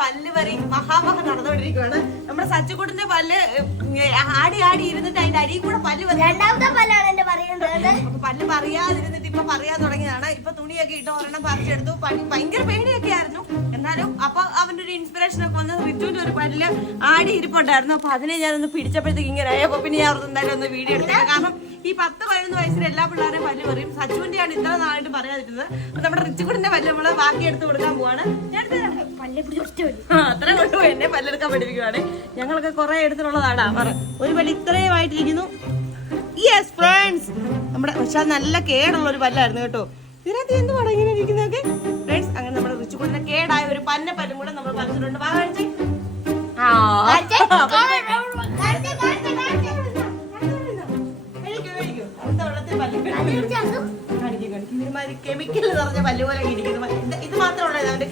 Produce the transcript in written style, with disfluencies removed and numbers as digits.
പല്ല് പറി മഹാമഹ നടന്നുകൊണ്ടിരിക്കുകയാണ്. നമ്മുടെ സച്ചുകുട്ടന്റെ പല്ല് ആടി ആടി ഇരുന്നിട്ട് അതിന്റെ അടിയിൽ കൂടെ പല്ല് പല്ല് പറയാതിരുന്നിട്ട് ഇപ്പൊ പറയാൻ തുടങ്ങിയതാണ്. ഇപ്പൊ തുണിയൊക്കെ ഇട്ട് ഒരെണ്ണം പറിച്ചെടുത്തു. ഭയങ്കര പേടിയൊക്കെ ആയിരുന്നു. എന്നാലും അപ്പൊ അവന്റെ ഒരു ഇൻസ്പിറേഷൻ ഒക്കെ വന്ന് റിച്ചുവിന്റെ ഒരു പല്ല് ആടി ഇരിപ്പുണ്ടായിരുന്നു. അപ്പൊ അതിനെ ഞാനൊന്ന് പിടിച്ചപ്പോഴത്തേക്ക് ഇങ്ങനെ ആയപ്പോ പിന്നെ ഞാൻ എന്തായാലും ഒന്ന് വീഡിയോ എടുത്തത്. കാരണം ഈ 10-11 വയസ്സിൽ എല്ലാ പിള്ളേരെയും പല്ല് പറയും. സച്ചുവിന്റെയാണ് ഇത്ര നാളായിട്ട് പറയാതിരുന്നത്. അപ്പൊ നമ്മുടെ റിച്ചുകുട്ടിന്റെ പല്ല് നമ്മള് ബാക്കി എടുത്ത് കൊടുക്കാൻ പോവാണ്. ഞാൻ അത്ര കൊണ്ടുപോയി എന്നെ പല്ലെടുക്കാൻ പഠിപ്പിക്കുവാണ്. ഞങ്ങളൊക്കെ കുറെ എടുത്തിട്ടുള്ളതാടാ. ഒരു പല്ല് ഇത്രയുമായിട്ടിരിക്കുന്നു. യെസ് ഫ്രണ്ട്സ്, നമ്മുടെ പക്ഷെ നല്ല കേടുള്ള ഒരു പല്ലായിരുന്നു കേട്ടോ. ഇതിനകത്ത് എന്തുവാണ് ഇങ്ങനെ ഇരിക്കുന്നതൊക്കെ ഫ്രണ്ട്സ്. അങ്ങനെ നമ്മുടെ റിച്ചുകുട്ടിന്റെ കേടായ ഒരു പല്ലും കൂടെ നമ്മൾ പറിച്ചിട്ടുണ്ട്. കെമിക്കൽ നിറഞ്ഞ പല്ല് പോലെ ഇരിക്കുന്നു. ഇത് മാത്രമല്ല അവന്റെ